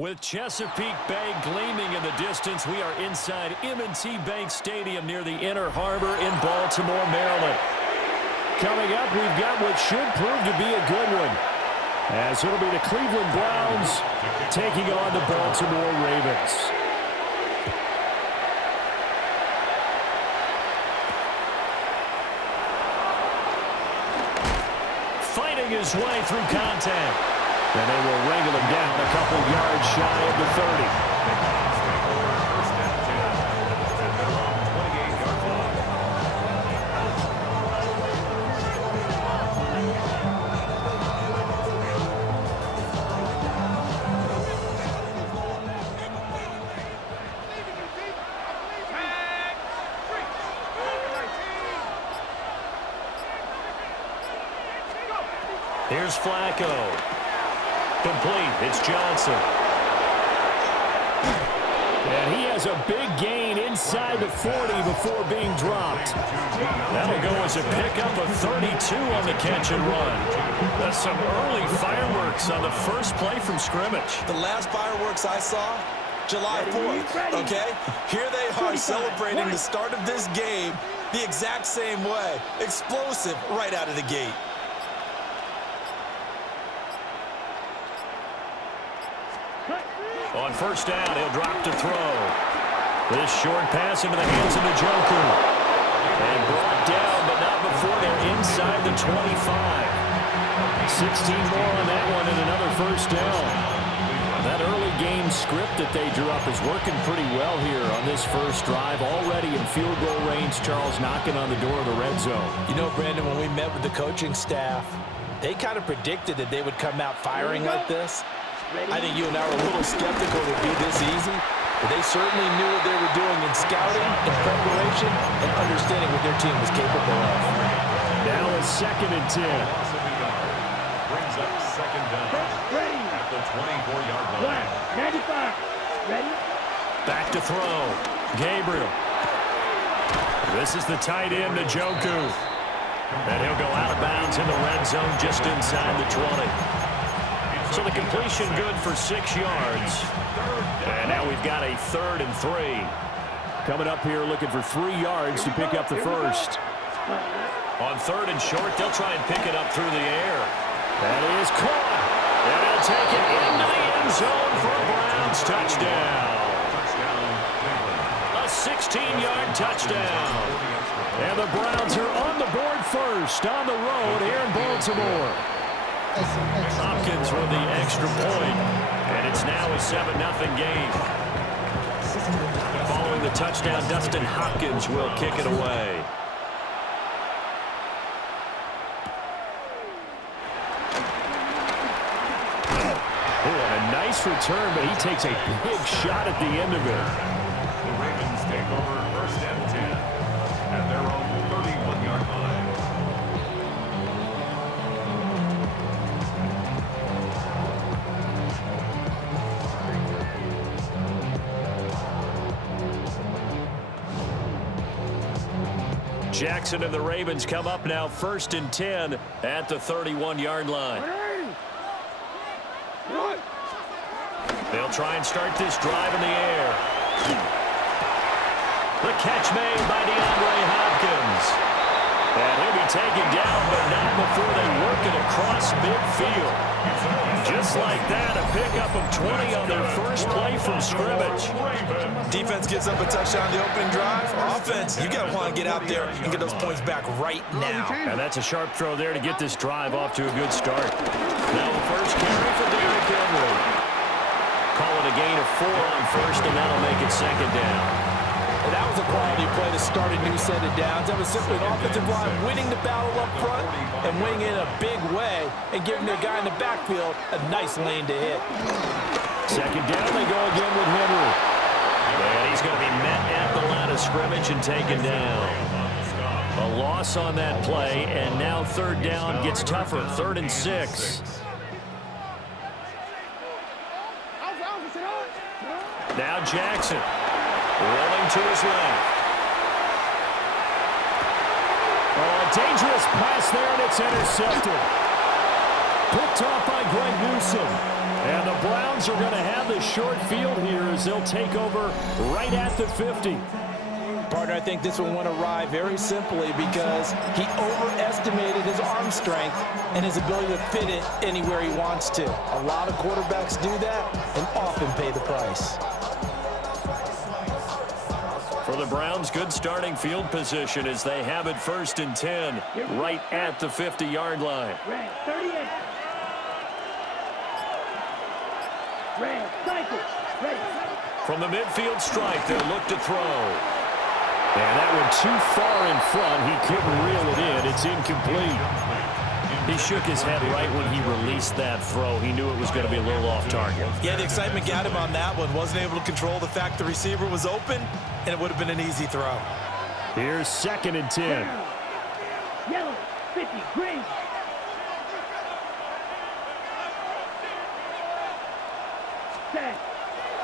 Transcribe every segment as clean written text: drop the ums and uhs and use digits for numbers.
With Chesapeake Bay gleaming in the distance, we are inside M&T Bank Stadium near the Inner Harbor in Baltimore, Maryland. Coming up, we've got what should prove to be a good one, as it'll be the Cleveland Browns taking on the Baltimore Ravens. Fighting his way through contact. And they will wrangle him down a couple yards shy of the 30. Here's Flacco. Complete. It's Johnson. And he has a big gain inside the 40 before being dropped. That'll go as a pickup of 32 on the catch and run. That's some early fireworks on the first play from scrimmage. The last fireworks I saw, July 4th, okay? Here they are celebrating the start of this game the exact same way. Explosive right out of the gate. On first down, he'll drop to throw. This short pass into the hands of Njoku. And brought down, but not before they're inside the 25. 16 more on that one and another first down. That early game script that they drew up is working pretty well here on this first drive. Already in field goal range, Charles knocking on the door of the red zone. You know, Brandon, when we met with the coaching staff, they kind of predicted that they would come out firing like this. I think you and I were a little skeptical it would be this easy, but they certainly knew what they were doing in scouting, in preparation, and understanding what their team was capable of. Now it's 2nd and 10. Brings up second down at the 24-yard line. 95. Ready? Back to throw. Gabriel. This is the tight end, Njoku. And he'll go out of bounds in the red zone just inside the 20. So the completion good for 6 yards. And now we've got a 3rd and 3. Coming up here looking for 3 yards to pick up the first. On 3rd and short, they'll try and pick it up through the air. That is caught. And they'll take it into the end zone for a Browns touchdown. A 16-yard touchdown. And the Browns are on the board first on the road here in Baltimore. Hopkins with the extra point, and it's now a 7-0 game. Following the touchdown, Dustin Hopkins will kick it away. Oh, and a nice return, but he takes a big shot at the end of it. The Ravens take over 1st and 10 at their own 31-yard line. Jackson and the Ravens come up now 1st and 10 at the 31-yard line. They'll try and start this drive in the air. The catch made by DeAndre Hopkins. And he'll be taken down, but not before they work it across midfield. Just like that, a pickup of 20 on their first play from scrimmage. Defense gives up a touchdown on the opening drive. Offense, you got to want to get out there and get those points back right now. And that's a sharp throw there to get this drive off to a good start. Now the first carry for Derrick Henry. Call it a gain of 4 on first, and that'll make it 2nd down. And that was a quality play to start a new set of downs. That was simply an offensive line winning the battle up front and winning in a big way and giving their guy in the backfield a nice lane to hit. 2nd down, they go again with Henry. And he's going to be met at the line of scrimmage and taken down. A loss on that play, and now 3rd down gets tougher. 3rd and 6. Now Jackson. Rolling to his left. Oh, dangerous pass there, and it's intercepted. Picked off by Greg Newsom. And the Browns are going to have the short field here as they'll take over right at the 50. Partner, I think this one went awry very simply because he overestimated his arm strength and his ability to fit it anywhere he wants to. A lot of quarterbacks do that and often pay the price. For the Browns, good starting field position as they have it 1st and 10 right at the 50-yard line. Red, 38. Red, cycle. Ready. From the midfield strike, they'll look to throw. And that one too far in front. He couldn't reel it in. It's incomplete. He shook his head right when he released that throw. He knew it was going to be a little off target. Yeah, the excitement got him on that one. Wasn't able to control the fact the receiver was open, and it would have been an easy throw. Here's 2nd and 10. Yellow, 50, green. Set.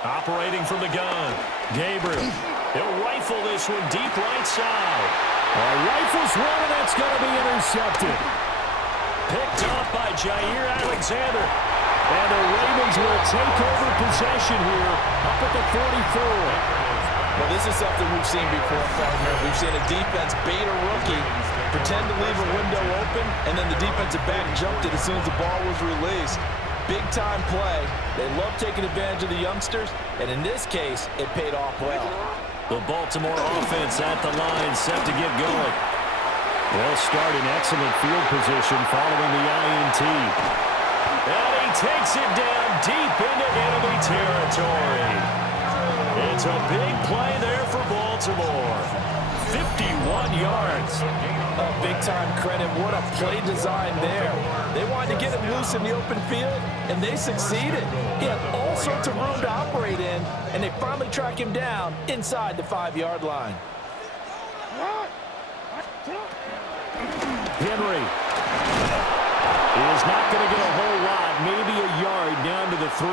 Operating from the gun. Gabriel. He'll rifle this one deep right side. Rifles one, and that's going to be intercepted. Picked off by Jair Alexander. And the Ravens will take over possession here up at the 44. Well, this is something we've seen before, partner. We've seen a defense bait a rookie, pretend to leave a window open, and then the defensive back jumped it as soon as the ball was released. Big-time play. They love taking advantage of the youngsters, and in this case, it paid off well. The Baltimore offense at the line, set to get going. They'll start in excellent field position following the INT. And he takes it down deep into enemy territory. It's a big play there for Baltimore. 51 yards. Oh, big-time credit. What a play design there. They wanted to get him loose in the open field, and they succeeded. He had all sorts of room to operate in, and they finally track him down inside the 5-yard line. Henry is not going to get a whole lot, maybe a yard down to the 3.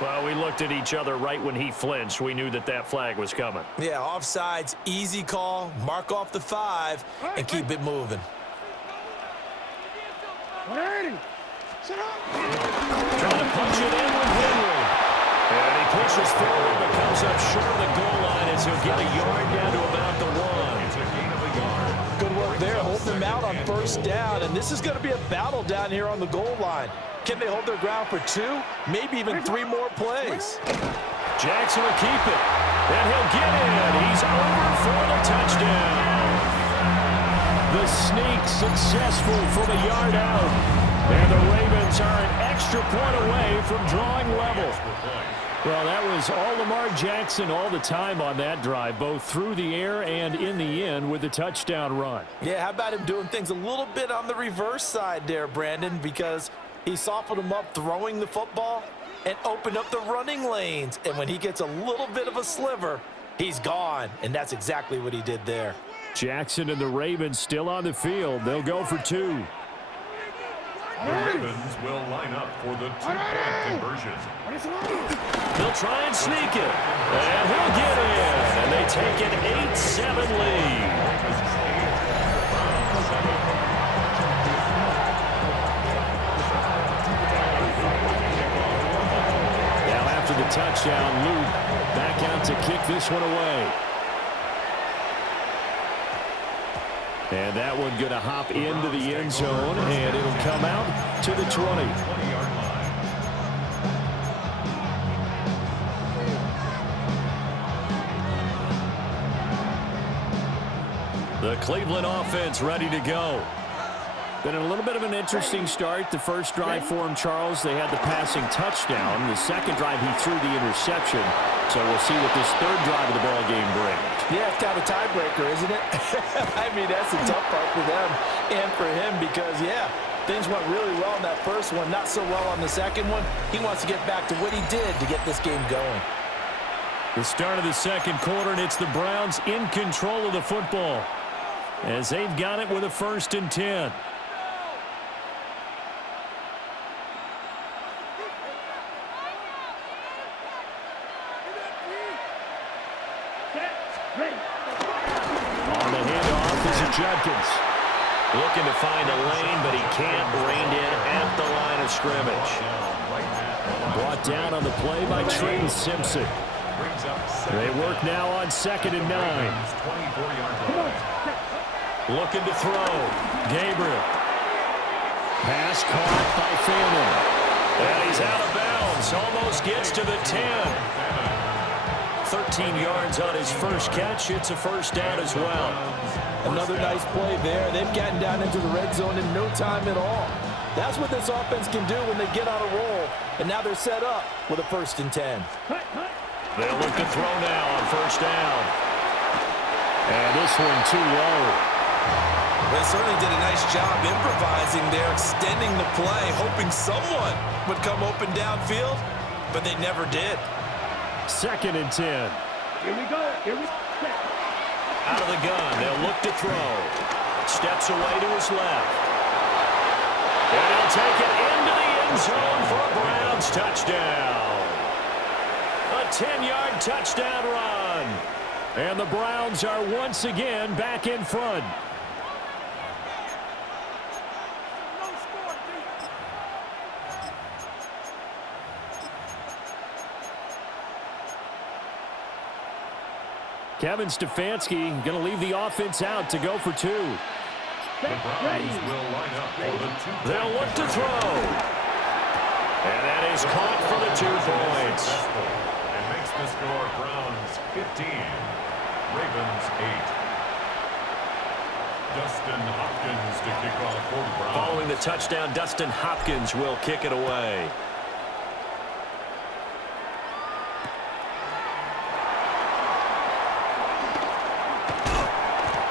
Well, we looked at each other right when he flinched. We knew that that flag was coming. Yeah, offsides, easy call, mark off the 5, and keep it moving. Trying to punch it in with Henry. And he pushes forward but comes up short of the goal line as he'll get a yard down to about the 1. It's a gain of a yard. Good work there, holding them out on 1st down, and this is going to be a battle down here on the goal line. Can they hold their ground for 2, maybe even 3 more plays? Jackson will keep it, and he'll get it. He's over for the touchdown. The sneak successful from a yard out, and the Ravens are an extra point away from drawing level. Well, that was all Lamar Jackson all the time on that drive, both through the air and in the end with the touchdown run. Yeah, how about him doing things a little bit on the reverse side there, Brandon, because he softened him up throwing the football and opened up the running lanes. And when he gets a little bit of a sliver, he's gone. And that's exactly what he did there. Jackson and the Ravens still on the field. They'll go for 2. The Ravens will line up for the 2-point conversion. They'll try and sneak it. And he'll get in. And they take an 8-7 lead. Now after the touchdown, Luke back out to kick this one away. And that one going to hop into the end zone, and it'll come out to the 20. 20-yard line. The Cleveland offense ready to go. Been a little bit of an interesting start. The first drive for him, Charles, they had the passing touchdown. The second drive, he threw the interception. So we'll see what this third drive of the ball game brings. Yeah, it's kind of a tiebreaker, isn't it? I mean, that's the tough part for them and for him because, yeah, things went really well in that first one, not so well on the second one. He wants to get back to what he did to get this game going. The start of the second quarter, and it's the Browns in control of the football as they've got it with a 1st and 10. On the handoff is Judkins. Looking to find a lane, but he can't. Reined in at the line of scrimmage. Brought down on the play by Trenton Simpson. They work now on 2nd and 9. Looking to throw. Gabriel. Pass caught by Fannin. And he's out of bounds. Almost gets to the 10. 13 yards on his first catch. It's a first down as well. Another nice play there. They've gotten down into the red zone in no time at all. That's what this offense can do when they get on a roll. And now they're set up with a 1st and 10. They'll look to throw now on first down. And this one too low. They certainly did a nice job improvising there, extending the play, hoping someone would come open downfield, but they never did. 2nd and 10. Here we go. Here we go. Out of the gun, they'll look to throw. Steps away to his left. And he'll take it into the end zone for a Browns touchdown. A 10-yard touchdown run. And the Browns are once again back in front. Kevin Stefanski going to leave the offense out to go for 2. They'll look to throw. And that is caught for the 2 points. And makes the score Browns 15, Ravens 8. Dustin Hopkins to kick off for the Browns. Following the touchdown, Dustin Hopkins will kick it away.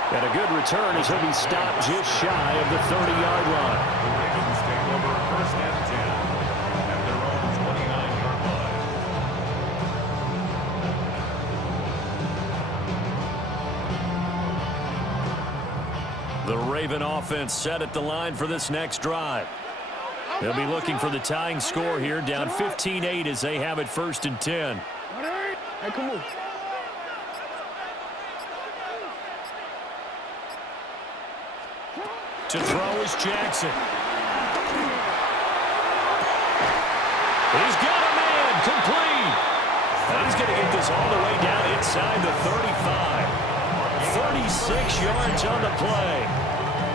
And a good return as he'll be stopped just shy of the 30-yard line. The Ravens take over 1st and 10 at their own 29-yard line. The Raven offense set at the line for this next drive. They'll be looking for the tying score here, down 15-8 as they have it 1st and 10. Hey, come on. To throw is Jackson. He's got a man, complete. And he's going to get this all the way down inside the 35. 36 yards on the play.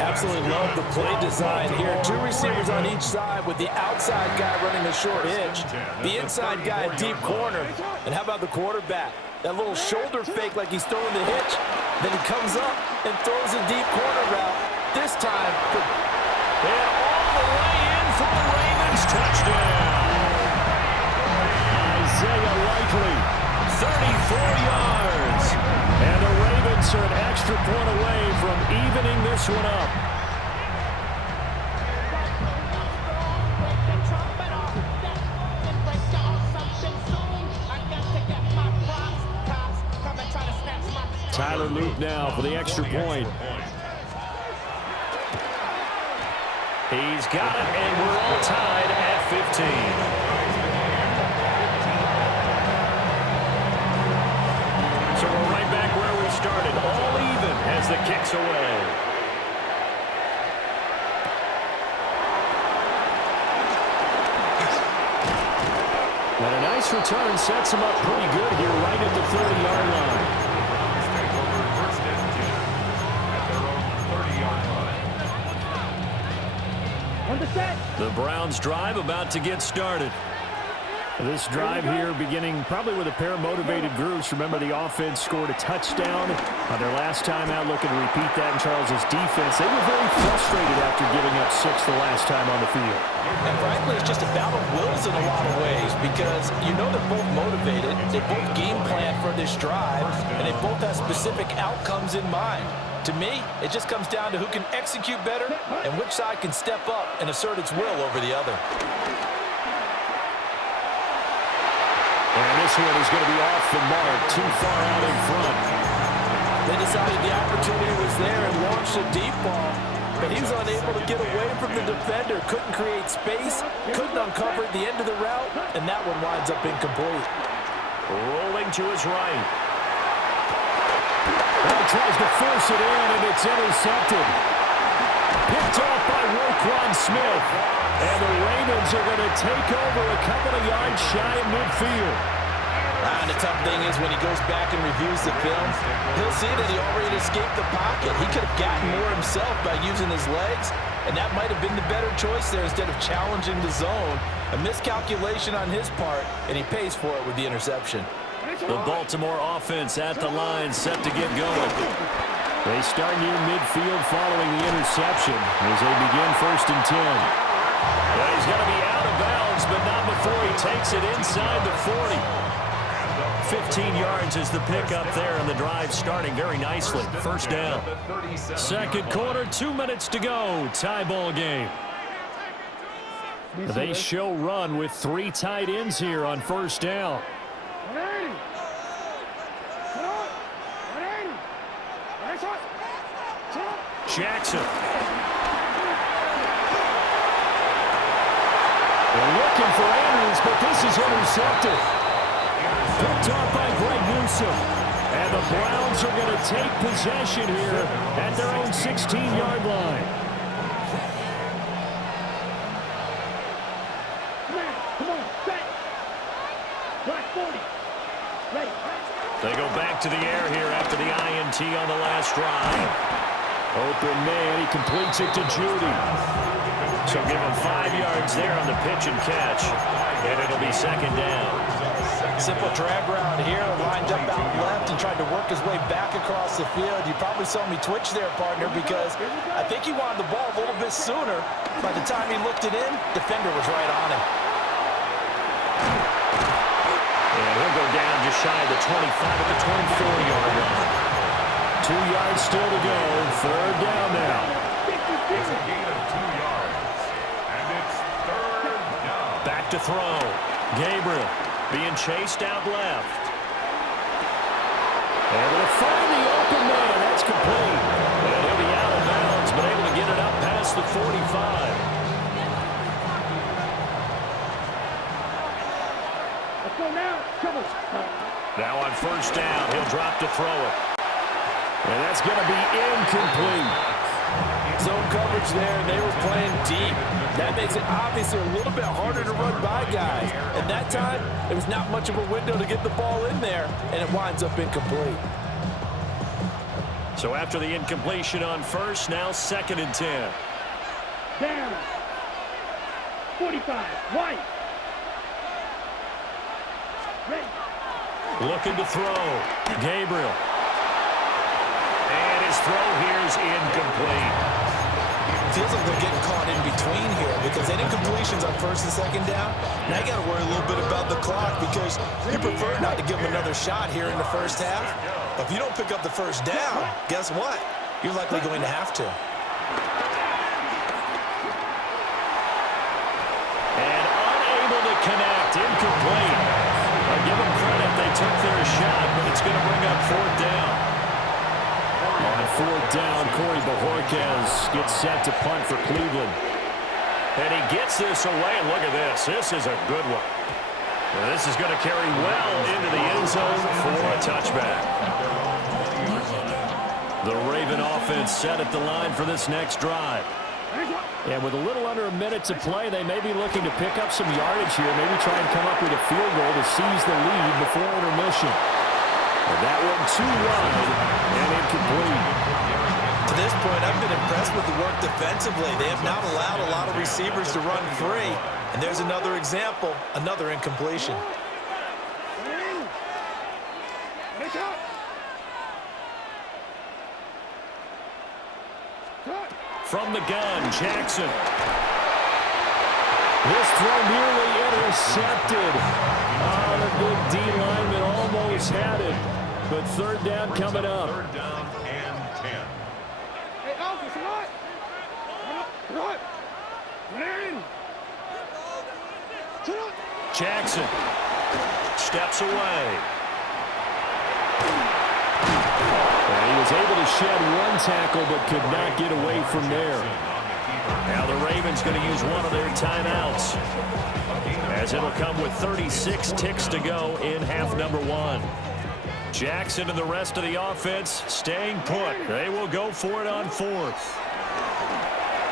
Absolutely love the play design here. 2 receivers on each side with the outside guy running a short hitch. The inside guy a deep corner. And how about the quarterback? That little shoulder fake like he's throwing the hitch. Then he comes up and throws a deep corner route. This time, and all the way in for the Ravens touchdown. Isaiah Likely, 34 yards. And the Ravens are an extra point away from evening this one up. Tyler Luke now for the extra point. He's got it, and we're all tied at 15. So we're right back where we started, all even as the kick's away. And a nice return sets him up pretty good here right at the 30-yard line. Take over 1st and 10 at their own 30-yard line. The Browns drive about to get started. This drive here beginning probably with a pair of motivated groups. Remember, the offense scored a touchdown on their last time out, looking to repeat that in Charles's defense. They were very frustrated after giving up 6 the last time on the field. and frankly, it's just a battle of wills in a lot of ways because you know they're both motivated, they both game plan for this drive, and they both have specific outcomes in mind. To me, it just comes down to who can execute better and which side can step up and assert its will over the other. And this one is going to be off the mark, too far out in front. They decided the opportunity was there and launched a deep ball, but he was unable to get away from the defender, couldn't create space, couldn't uncover at the end of the route, and that one winds up incomplete. Rolling to his right. Well, tries to force it in, and it's intercepted. Picked off by Roquan Smith. And the Ravens are going to take over a couple of yards shy of midfield. And the tough thing is when he goes back and reviews the film, he'll see that he already escaped the pocket. He could have gotten more himself by using his legs, and that might have been the better choice there instead of challenging the zone. A miscalculation on his part, and he pays for it with the interception. The Baltimore offense at the line, set to get going. They start near midfield following the interception as they begin 1st and 10. Well, he's going to be out of bounds, but not before he takes it inside the 40. 15 yards is the pickup there, and the drive starting very nicely. 1st down. 2nd quarter, 2 minutes to go. Tie ball game. They show run with 3 tight ends here on 1st down. Jackson. They're looking for Andrews, but this is intercepted. Picked off by Greg Newsome. And the Browns are going to take possession here at their own 16-yard line. Come on, set. Black 40. Ready. They go back to the air here after the INT on the last drive. Open man, he completes it to Judy. So give him 5 yards there on the pitch and catch, and it'll be 2nd down. Simple drag route here, lined up out left and tried to work his way back across the field. You probably saw me twitch there, partner, because I think he wanted the ball a little bit sooner. By the time he looked it in, defender was right on him. And he'll go down just shy of the 25 at the 24-yard line. 2 yards still to go. 3rd down now. It's a gain of 2 yards. And it's 3rd down. Back to throw. Gabriel being chased out left. Able to find the open man. That's complete. And he'll be out of bounds, but able to get it up past the 45. Let's go now. Trouble. Now on 1st down, he'll drop to throw it. And that's going to be incomplete. Zone coverage there, and they were playing deep. That makes it obviously a little bit harder to run by guys. And that time, there was not much of a window to get the ball in there, and it winds up incomplete. So after the incompletion on 1st, now 2nd and 10. Down. 45. White. Ready. Looking to throw. Gabriel. And his throw here is incomplete. Feels like they're getting caught in between here because any completions on 1st and 2nd down, now you got to worry a little bit about the clock because you prefer not to give them another shot here in the 1st half. But if you don't pick up the 1st down, guess what? You're likely going to have to. And unable to connect. Incomplete. I give them credit. They took their shot, but it's going to bring up 4th down. On 4th down, Corey Bojorquez gets set to punt for Cleveland. And he gets this away. And look at this. This is a good one. Well, this is going to carry well into the end zone for a touchback. The Raven offense set at the line for this next drive. And with a little under a minute to play, they may be looking to pick up some yardage here, maybe try and come up with a field goal to seize the lead before intermission. And that one too wide and incomplete. To this point, I've been impressed with the work defensively. They have not allowed a lot of receivers to run free. And there's another example, another incompletion. From the gun, Jackson. This throw nearly intercepted. Oh, the big D lineman almost had it. But 3rd down coming up. 3rd down and 10. Hey, Alpha, come on. Come on. Jackson steps away. And he was able to shed one tackle but could not get away from there. Now the Ravens going to use one of their timeouts, as it'll come with 36 ticks to go in half number 1. Jackson and the rest of the offense staying put. They will go for it on 4th.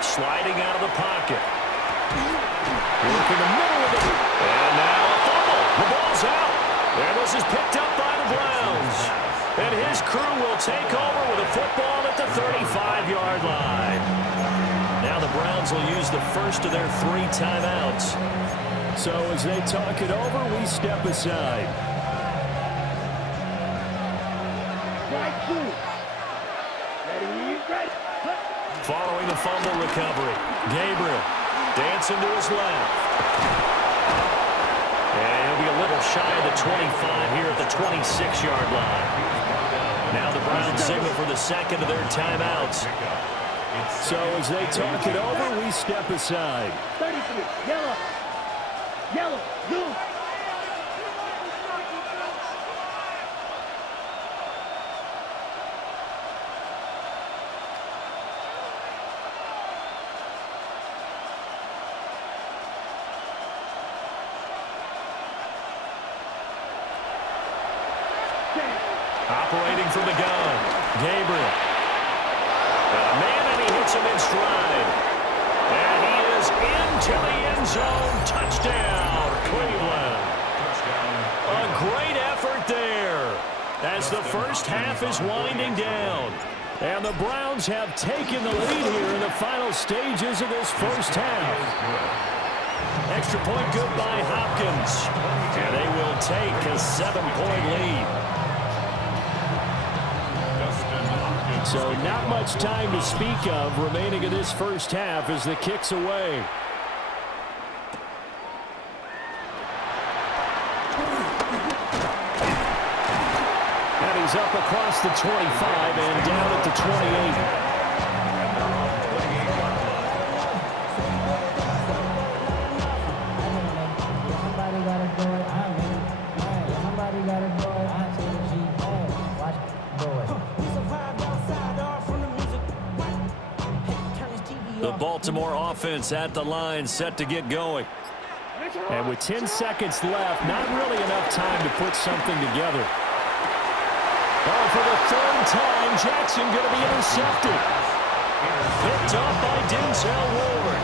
sliding out of the pocket. Work in the middle of it. And now a fumble. The ball's out. And this is picked up by the Browns. And his crew will take over with a football at the 35-yard line. Now the Browns will use the first of their 3 timeouts. So as they talk it over, we step aside. Following the fumble recovery, Gabriel dancing to his left. And he'll be a little shy of the 25 here at the 26-yard line. Now the Browns signal for the second of their timeouts. So as they talk it over, we step aside. 33, yellow. Yellow, blue. Operating from the gun, Gabriel. Man, and he hits him in stride. And he is into the end zone. Touchdown, Cleveland. A great effort there as the first half is winding down. And the Browns have taken the lead here in the final stages of this first half. Extra point good by Hopkins. And they will take a 7-point lead. So not much time to speak of remaining in this first half as the kick's away. And he's up across the 25 and down at the 28. The Baltimore offense at the line, set to get going. And with 10 seconds left, not really enough time to put something together. Oh, for the 3rd time, Jackson going to be intercepted. Picked up by Denzel Ward.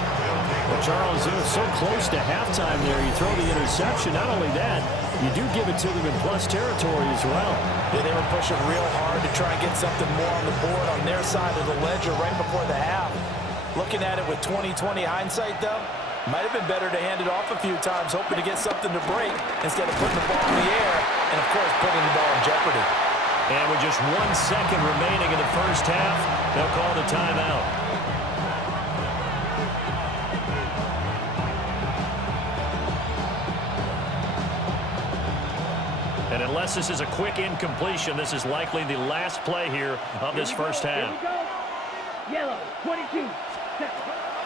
Well, Charles, it was so close to halftime there. You throw the interception. Not only that, you do give it to them in plus territory as well. Yeah, they were pushing real hard to try and get something more on the board on their side of the ledger right before the half. Looking at it with 20/20 hindsight, though, might have been better to hand it off a few times, hoping to get something to break instead of putting the ball in the air and, of course, putting the ball in jeopardy. And with just 1 second remaining in the first half, they'll call the timeout. And unless this is a quick incompletion, this is likely the last play here of this first half. Yellow, 22.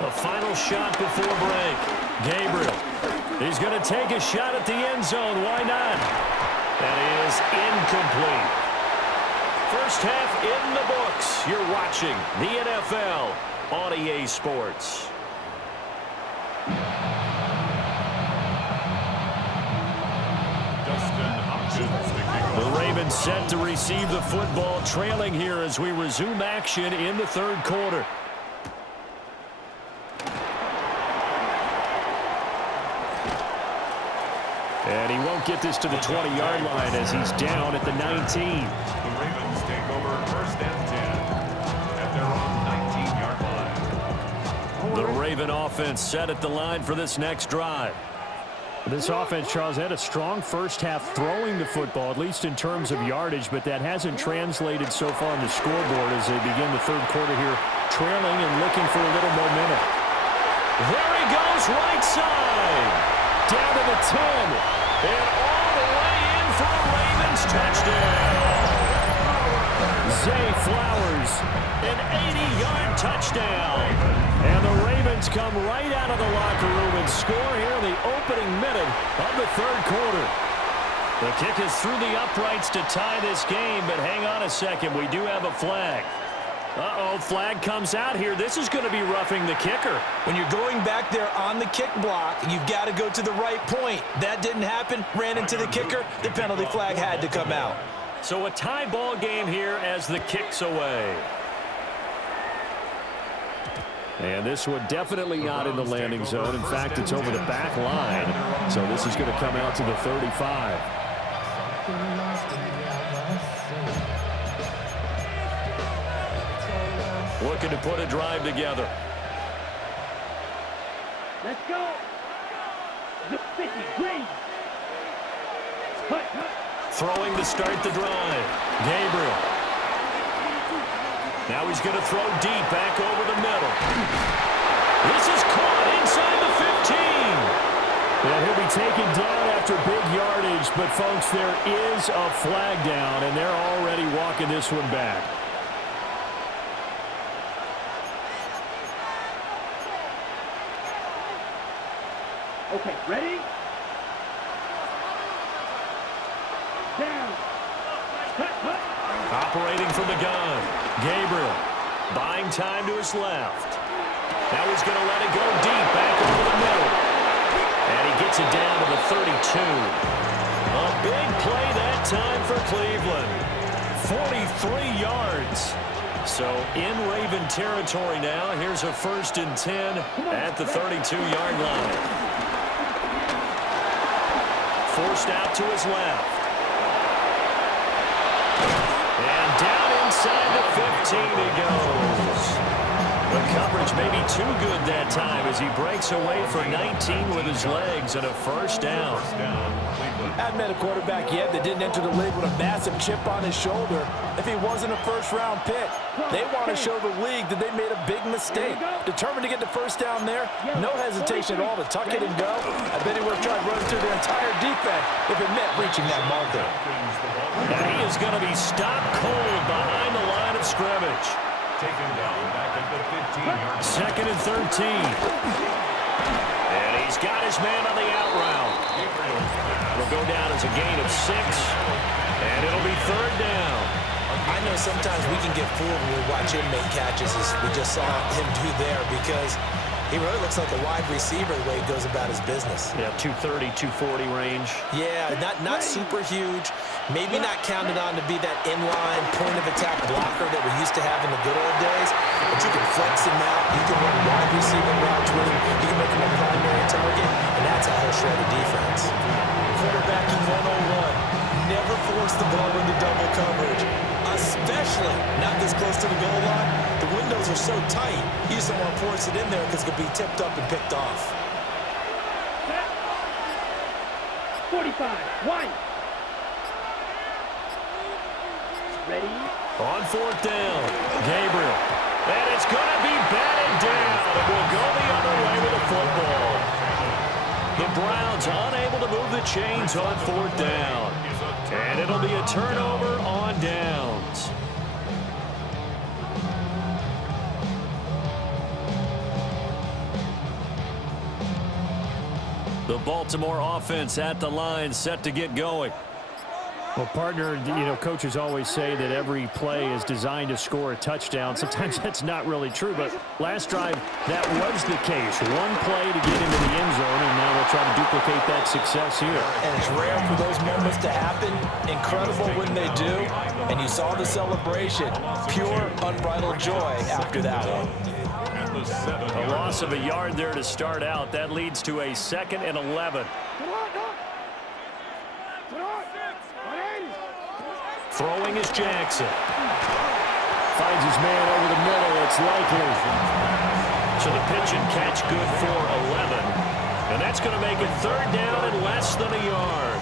A final shot before break. Gabriel. He's going to take a shot at the end zone. Why not? That is incomplete. First half in the books. You're watching the NFL on EA Sports. The Ravens set to receive the football, trailing here as we resume action in the 3rd quarter. And he won't get this to the 20-yard line as he's down at the 19. The Ravens take over 1st and 10 at their own 19-yard line. The Raven offense set at the line for this next drive. This offense, Charles, had a strong first half throwing the football, at least in terms of yardage, but that hasn't translated so far on the scoreboard as they begin the 3rd quarter here, trailing and looking for a little momentum. There he goes, right side. Down to the 10. And all the way in for a Ravens touchdown. Zay Flowers, an 80-yard touchdown. And the Ravens come right out of the locker room and score here in the opening minute of the 3rd quarter. The kick is through the uprights to tie this game, but hang on a second. We do have a flag. Uh-oh, flag comes out here. This is going to be roughing the kicker. When you're going back there on the kick block, you've got to go to the right point. That didn't happen. Ran into the kicker. The penalty flag had to come out. So a tie ball game here as the kick's away. And this one definitely not in the landing zone. In fact, it's over the back line. So this is going to come out to the 35. Looking to put a drive together. Let's go. The 50, green. Cut. Throwing to start the drive. Gabriel. Now he's going to throw deep back over the middle. This is caught inside the 15. Yeah, he'll be taken down after big yardage, but folks, there is a flag down, and they're already walking this one back. Okay, ready? Down. Cut. Operating from the gun. Gabriel buying time to his left. Now he's going to let it go deep back over the middle. And he gets it down to the 32. A big play that time for Cleveland. 43 yards. So in Raven territory now. Here's a 1st and 10 at the 32-yard line. Forced out to his left. And down inside the 15 he goes. The coverage may be too good that time as he breaks away for 19 with his legs and a 1st down. I've met a quarterback yet that didn't enter the league with a massive chip on his shoulder if he wasn't a first-round pick. They want to show the league that they made a big mistake. Determined to get the 1st down there, no hesitation at all to tuck it and go. I bet he would have tried running through their entire defense if it meant reaching that marker. And he is going to be stopped cold behind the line of scrimmage. Taken down back at the 15-yard line. 2nd and 13. And he's got his man on the out route. It'll go down as a gain of 6. And it'll be 3rd down. I know sometimes we can get fooled when we watch him make catches, as we just saw him do there, because he really looks like a wide receiver the way he goes about his business. Yeah, 230, 240 range. Yeah, not super huge. Maybe not counted on to be that inline point-of-attack blocker that we used to have in the good old days. But you can flex him out. You can run wide receiver routes with him. You can make him a primary target, and that's how he'll shred a defense. Quarterbacking 101. Never force the ball into double coverage, especially not this close to the goal line. The windows are so tight, you just don't want to force it in there because it could be tipped up and picked off. 45, 1. Ready? On 4th down, Gabriel. And it's going to be batted down. It will go the other way with the football. The Browns unable to move the chains on 4th down. And it'll be a turnover on downs. The Baltimore offense at the line, set to get going. Well, partner, coaches always say that every play is designed to score a touchdown. Sometimes that's not really true, but last drive, that was the case. One play to get into the end zone, and now they'll try to duplicate that success here. And it's rare for those moments to happen. Incredible when they do. And you saw the celebration. Pure, unbridled joy after that one. A loss of a yard there to start out. That leads to a 2nd and 11. Throwing is Jackson. Finds his man over the middle. It's likely. So the pitch and catch good for 11. And that's going to make it 3rd down and less than a yard.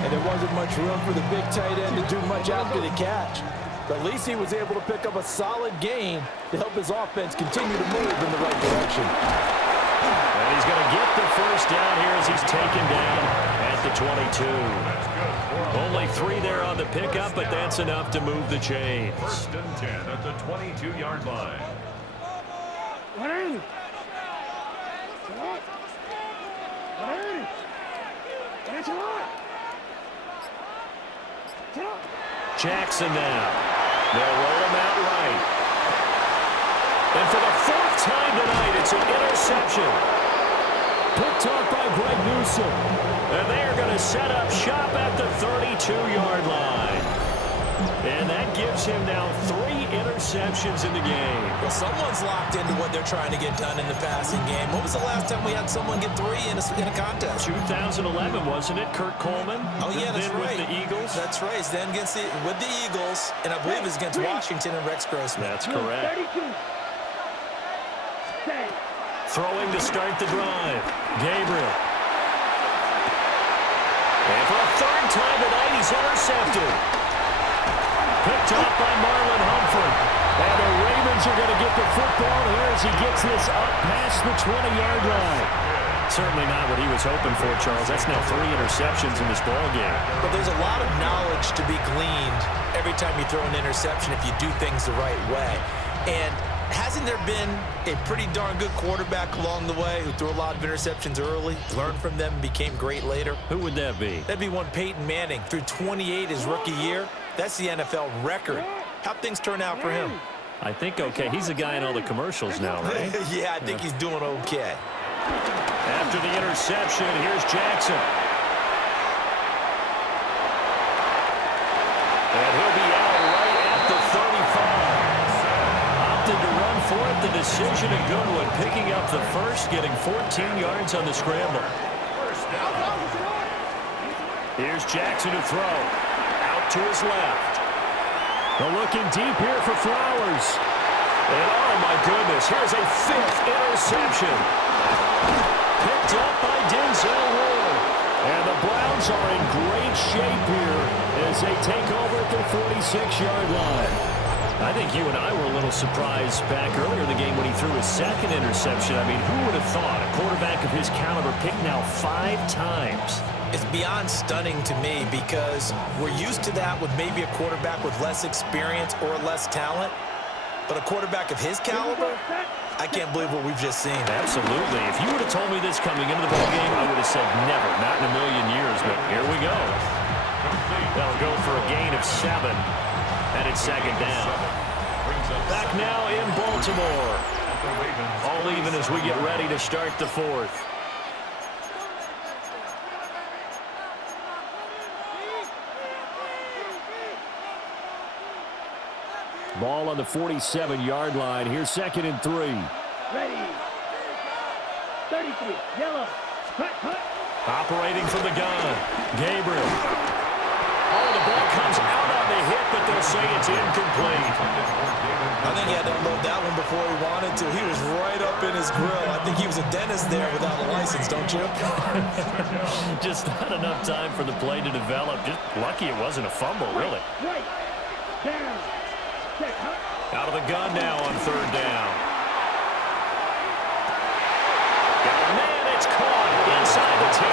And there wasn't much room for the big tight end to do much after the catch. But at least he was able to pick up a solid gain to help his offense continue to move in the right direction. And he's going to get the 1st down here as he's taken down at the 22. Only 3 there on the pickup, but that's enough to move the chains. 1st and 10 at the 22-yard line. Jackson now. They'll roll him out right. And for the 4th time tonight, it's an interception. Picked off by Greg Newsome. And they are going to set up shop at the 32-yard line. And that gives him now 3 interceptions in the game. Well, someone's locked into what they're trying to get done in the passing game. When was the last time we had someone get 3 in a contest? 2011, wasn't it? Kurt Coleman? Oh, yeah, that's then right. with the Eagles? That's right. It's then with the Eagles, and I believe it's against Washington and Rex Grossman. That's correct. 32. Throwing to start the drive. Gabriel. And for a third time tonight, he's intercepted. Picked up by Marlon Humphrey. And the Ravens are going to get the football here as he gets this up past the 20-yard line. Certainly not what he was hoping for, Charles. That's now 3 interceptions in this ball game. But there's a lot of knowledge to be gleaned every time you throw an interception if you do things the right way. And hasn't there been a pretty darn good quarterback along the way who threw a lot of interceptions early, learned from them, and became great later? Who would that be? That'd be one Peyton Manning. Threw 28 his rookie year. That's the NFL record. How'd things turn out for him? I think okay. He's a guy in all the commercials now, right? Yeah, I think he's doing okay. After the interception, here's Jackson. And he'll be out right at the 35. Opted to run for it. The decision a good one. Picking up the first, getting 14 yards on the scramble. Here's Jackson to throw. Out to his left. They're looking deep here for Flowers. And oh my goodness, here's a 5th interception. Picked up by Denzel Ward. And the Browns are in great shape here as they take over at their 46-yard line. I think you and I were a little surprised back earlier in the game when he threw his 2nd interception. I mean, who would have thought a quarterback of his caliber picked now 5 times? It's beyond stunning to me because we're used to that with maybe a quarterback with less experience or less talent. But a quarterback of his caliber, I can't believe what we've just seen. Absolutely. If you would have told me this coming into the ballgame, I would have said never, not in a million years. But here we go. They'll go for a gain of 7. And it's 2nd down. Back now in Baltimore. All even as we get ready to start the 4th. Ball on the 47-yard line. Here's 2nd and 3. Ready. 33. Yellow. Cut. Operating from the gun. Gabriel. Oh, the ball comes out on the hit, but they'll say it's incomplete. I think he had to unload that one before he wanted to. He was right up in his grill. I think he was a dentist there without a license, don't you? Just not enough time for the play to develop. Just lucky it wasn't a fumble, really. Right. Down. Out of the gun now on 3rd down. Got a man, it's caught inside the 10.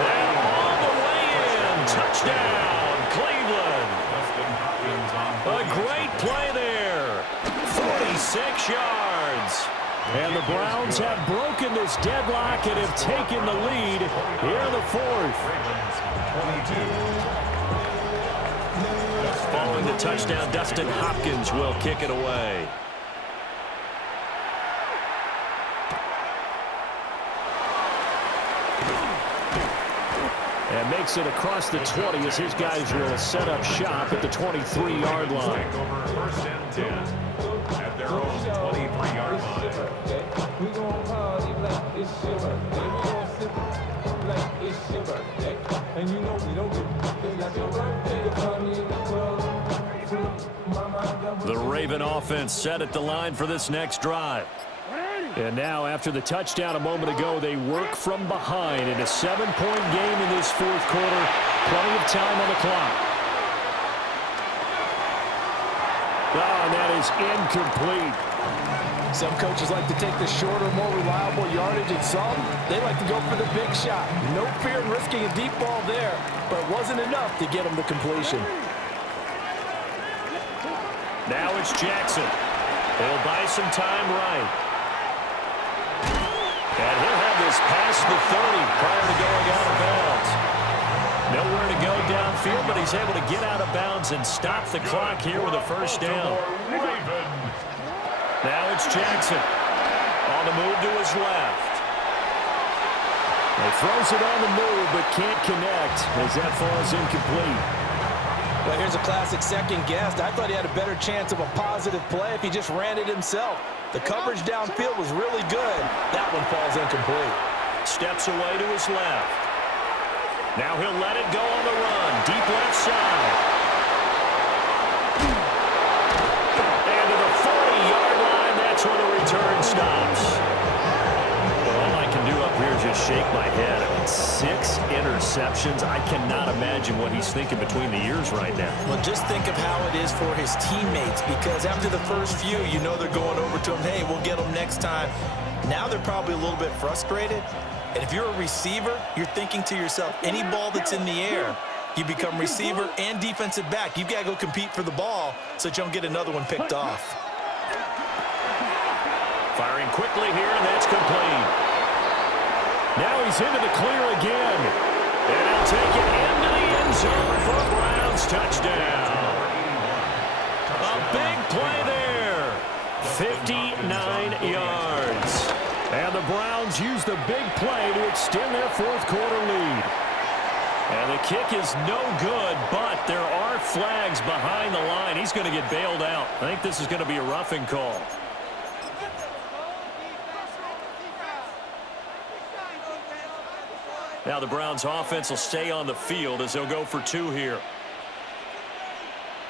And all the way in. Touchdown, Cleveland. A great play there. 46 yards. And the Browns have broken this deadlock and have taken the lead here in the 4th. Following the touchdown, Dustin Hopkins will kick it away. And makes it across the 20 as his guys will set up shop at the 23-yard line. Take over 1st and 10 at their own 23-yard line. We gon' party like it's your birthday. We gon' sip like it's your birthday. And you know we don't get like your birthday. You party in the club. The Raven offense set at the line for this next drive. And now, after the touchdown a moment ago, they work from behind in a 7-point game in this 4th quarter. Plenty of time on the clock. Oh, and that is incomplete. Some coaches like to take the shorter, more reliable yardage, and some, they like to go for the big shot. No fear in risking a deep ball there, but it wasn't enough to get him to completion. Now it's Jackson. He'll buy some time right. And he'll have this past the 30 prior to going out of bounds. Nowhere to go downfield, but he's able to get out of bounds and stop the clock here with a 1st down. Now it's Jackson on the move to his left. He throws it on the move, but can't connect as that falls incomplete. Well, here's a classic second guess. I thought he had a better chance of a positive play if he just ran it himself. The coverage downfield was really good. That one falls incomplete. Steps away to his left. Now he'll let it go on the run. Deep left side. And to the 40-yard line, that's where the return stops. Well, all I can do up here is just shake my head. I mean, 6 interceptions. I cannot imagine what he's thinking between the ears right now. Well, just think of how it is for his teammates, because after the first few, you know they're going over to him, hey, we'll get them next time. Now they're probably a little bit frustrated. And if you're a receiver, you're thinking to yourself, any ball that's in the air, you become receiver and defensive back. You've got to go compete for the ball so that you don't get another one picked off. Firing quickly here, and that's complete. Now he's into the clear again. And he'll take it into the end zone for a Browns touchdown. A big play there. 59 yards. And the Browns use the big play to extend their fourth quarter lead. And the kick is no good, but there are flags behind the line. He's going to get bailed out. I think this is going to be a roughing call. Now the Browns offense will stay on the field as they'll go for 2 here.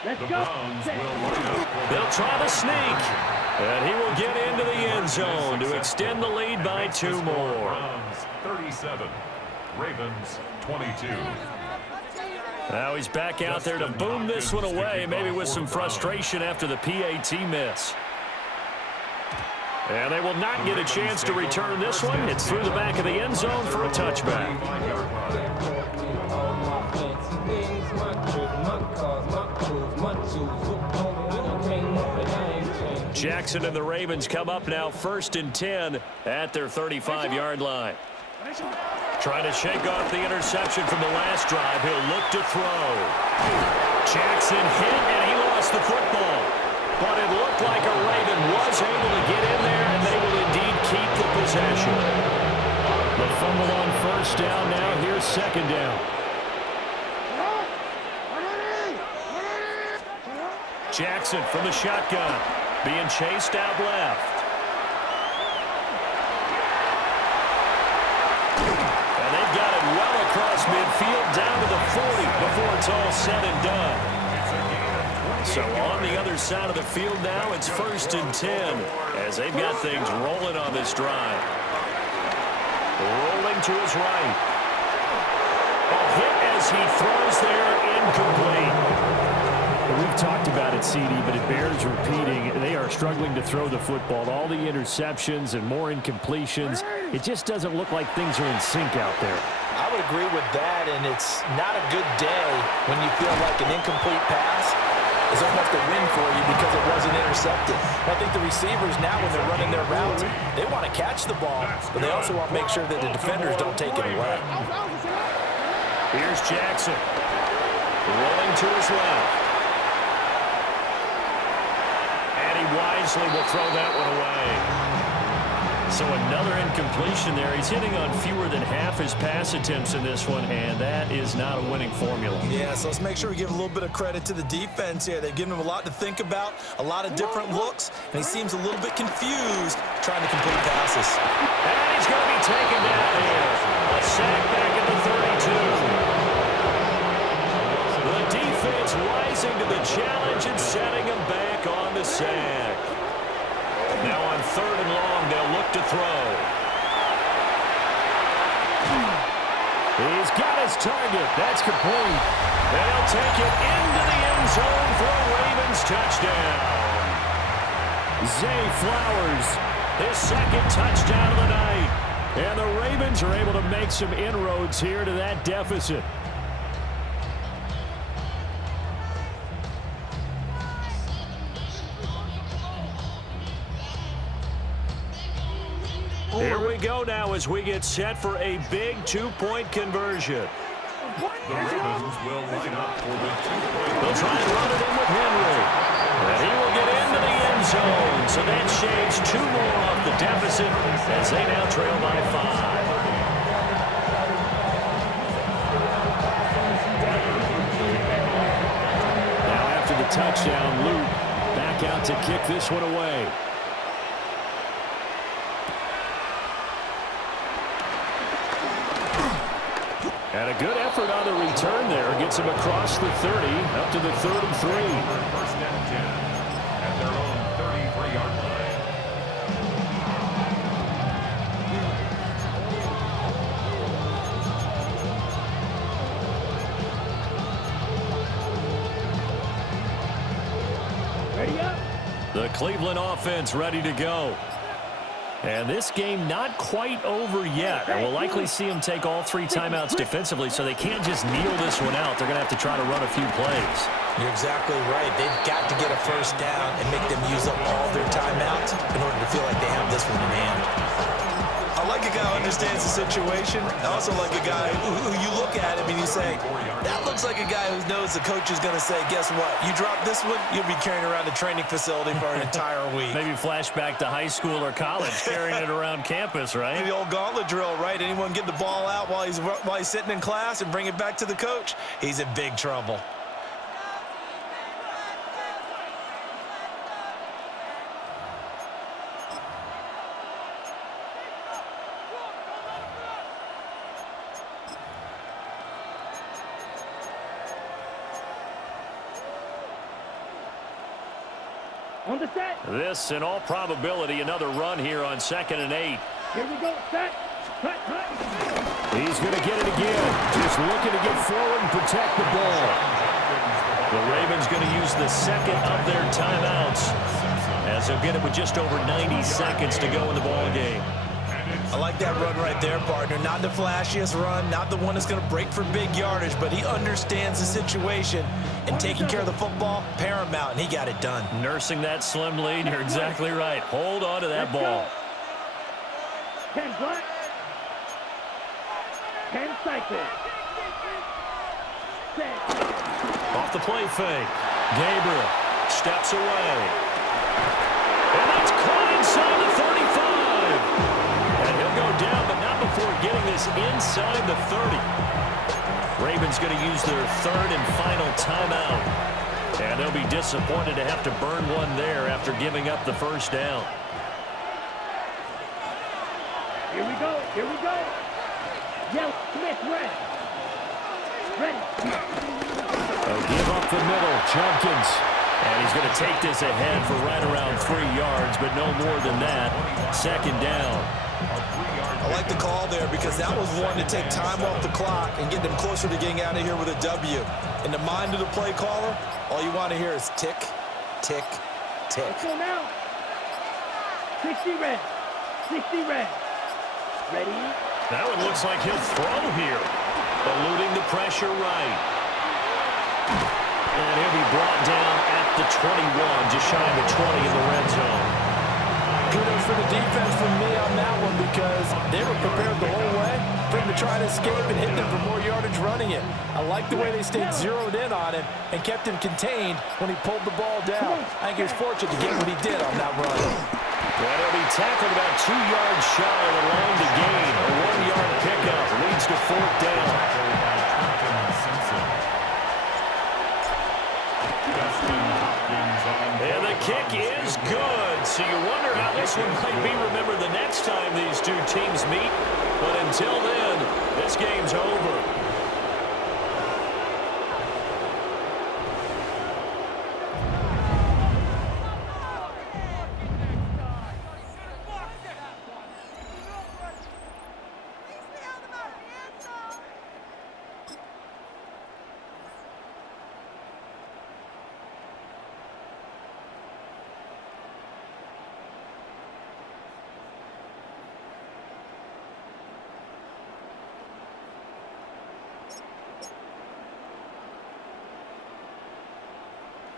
The Browns will line up for They'll try the sneak. And he will get into the end zone to extend the lead by 2 more. Browns 37, Ravens 22. Now he's back out there to boom this one away, maybe with some frustration after the PAT miss. And they will not get a chance to return this one. It's through the back of the end zone for a touchback. Jackson and the Ravens come up now 1st and 10 at their 35-yard line. Trying to shake off the interception from the last drive. He'll look to throw. Jackson hit, and he lost the football. But it looked like a Raven was able to get in there, and they will indeed keep the possession. The fumble on 1st down now. Here's 2nd down. Jackson from the shotgun. Being chased out left. And they've got it well across midfield down to the 40 before it's all said and done. So on the other side of the field now, it's 1st and 10 as they've got things rolling on this drive. Rolling to his right. A hit as he throws there, incomplete. We've talked about it, CD, but it bears repeating. They are struggling to throw the football. All the interceptions and more incompletions. It just doesn't look like things are in sync out there. I would agree with that, and it's not a good day when you feel like an incomplete pass is almost a win for you because it wasn't intercepted. I think the receivers now, when they're running their routes, they want to catch the ball, but they also want to make sure that the defenders don't take it away. Here's Jackson. Rolling to his left. Wisely will throw that one away. So another incompletion there. He's hitting on fewer than half his pass attempts in this one, and that is not a winning formula. Yeah, so let's make sure we give a little bit of credit to the defense here. They've given him a lot to think about, a lot of different looks, and he seems a little bit confused trying to complete passes. And he's going to be taken down here. A sack back at the 32. The defense rising to the challenge and setting him back on the sack. Now on 3rd and long, they'll look to throw. He's got his target. That's complete. They'll take it into the end zone for a Ravens touchdown. Zay Flowers, his 2nd touchdown of the night. And the Ravens are able to make some inroads here to that deficit. Here we go now as we get set for a big 2-point conversion. The Ravens will line up for the 2-point. They'll try and run it in with Henry. And he will get into the end zone. So that shaves 2 more off the deficit as they now trail by 5. touchdown. Luke back out to kick this one away. And a good effort on the return there. Gets him across the 30, up to the 33. First and 10 at their own 33-yard line. Ready up. The Cleveland offense ready to go. And this game not quite over yet. And we'll likely see them take all 3 timeouts defensively, so they can't just kneel this one out. They're going to have to try to run a few plays. You're exactly right. They've got to get a first down and make them use up all their timeouts in order to feel like they have this one in hand. I like a guy who understands the situation. I also like a guy who you look at him and you say, that looks like a guy who knows the coach is going to say, guess what? You drop this one, you'll be carrying around the training facility for an entire week. Maybe flashback to high school or college, carrying it around campus, right? The old gauntlet drill, right? Anyone get the ball out while he's sitting in class and bring it back to the coach, he's in big trouble. On the set. This, in all probability, another run here on 2nd and 8. Here we go. Set. Cut, cut. He's going to get it again. Just looking to get forward and protect the ball. The Ravens going to use the second of their timeouts, as they'll get it with just over 90 seconds to go in the ball game. I like that run right there, partner. Not the flashiest run, not the one that's going to break for big yardage, but he understands the situation, and taking care of the football, paramount, and he got it done. Nursing that slim lead, you're exactly right. Hold on to that ball. 10 black. 10 cycle. Set. Off the play fake. Gabriel steps away. And that's caught inside the 35. And he'll go down, but not before getting this inside the 30. Ravens going to use their 3rd and final timeout. And they'll be disappointed to have to burn one there after giving up the first down. Here we go. Here we go. Yell, Smith, red. Ready. They'll give up the middle. Jenkins. And he's going to take this ahead for right around 3 yards, but no more than that. 2nd down. I like the call there because that was one to take time off the clock and get them closer to getting out of here with a W. In the mind of the play caller, all you want to hear is tick, tick, tick. Let's go now. 60 red. 60 red. Ready? That one looks like he'll throw here. Eluding the pressure right. And he'll be brought down at the 21, just shy of the 20 in the red zone. Kudos for the defense from me on that one because they were prepared the whole way for him to try to escape and hit them for more yardage running it. I like the way they stayed zeroed in on him and kept him contained when he pulled the ball down. I think he was fortunate to get what he did on that run. Well, he'll be tackled about 2 yards shy of the line to gain. A 1-yard pickup leads to 4th down. And the kick is good. So you wonder how this one might be remembered the next time these two teams meet. But until then, this game's over.